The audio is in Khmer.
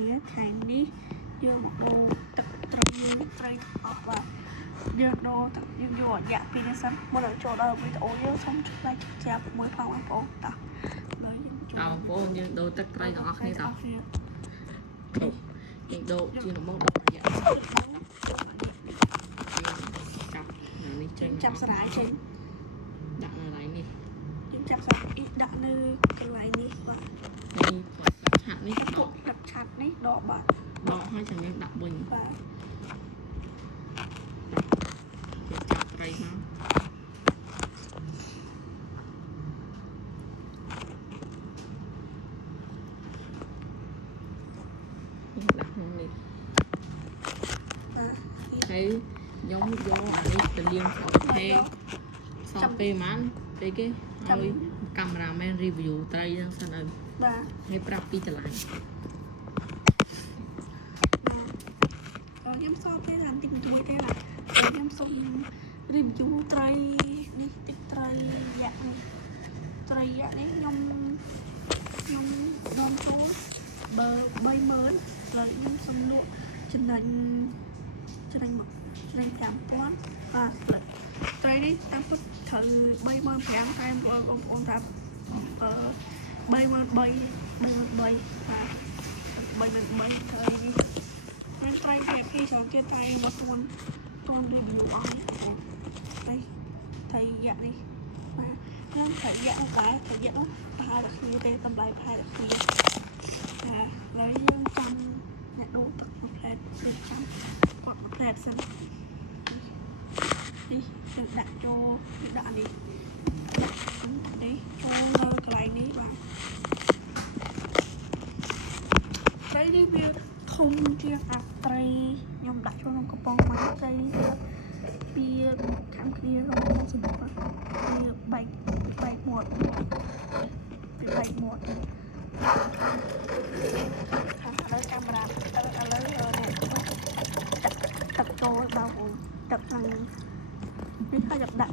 នេះខែនេះយើងមកដូរទឹកត្រីត្រីអស់បាទយើងដូរទឹកយើងយករយៈ2នេះសិនមុននឹងចូលដល់វីដេអូយើងសូមចុច like ចាប់មួយផងបងប្អូនតោះហើយយើងចូលបងប្អូនយើងដូរទឹកត្រីទាំងអស់គ្នាតោះយើងដូរជាដំបូងដល់រយៈចាប់នេះចេញចាប់ស្រាយចេញដាក់នៅកន្លែងនេះយើងចាប់ស្រាយដាក់នៅកន្លែងនេះបាទនេះឆាត់នេះដាក់ឆាត់នេះដកបាត់ដកហើយចាំយើងដាក់វិញបាទចាប់ត្រីមកដាក់ក្នុងនេះហើយខ្ញុំយកអានេះទៅលាងស្អុយថេសល់ពេលប៉ុន្មានពេលគេឲ្យកាមេរ៉ាមែន review ត្រីហ្នឹងសិនឲ្យបាទហើយប្រាប់ពីតម្លៃខ្ញុំសល់ពេលតែបន្តិចបន្តួចទេណាខ្ញុំសូម review ត្រីនេះទឹកត្រីយ៉ាក់នេះត្រីយ៉ាក់នេះខ្ញុំនាំចូលបើ30000ហើយខ្ញុំសូមលក់ចំណេញ5000បាទត្រីនេះតាមពុតត្រូវ35000តែបងប្អូនថា33000បាទ33000ហើយមានត្រីពីច្រើនទៀតតែមកទួន review អស់នេះបងđây thầy dạ đi mà nên thầy dạ một cái thầy dạ nó hai đặc biệt đây tầm lại hai đặc biệt lấy dân trăm nhặt đồ tập một plate được trăm hoặc một plate xem đi được đặt cho đặt đi đi cho nơi cái này đi bạn cái review không riêng tray nhom đặt cho nó có bông má tray bia khám kia không sử dụng bia bạch một lấy camera lấy tập trôi bao gồm tập thằng biết khai nhập đặt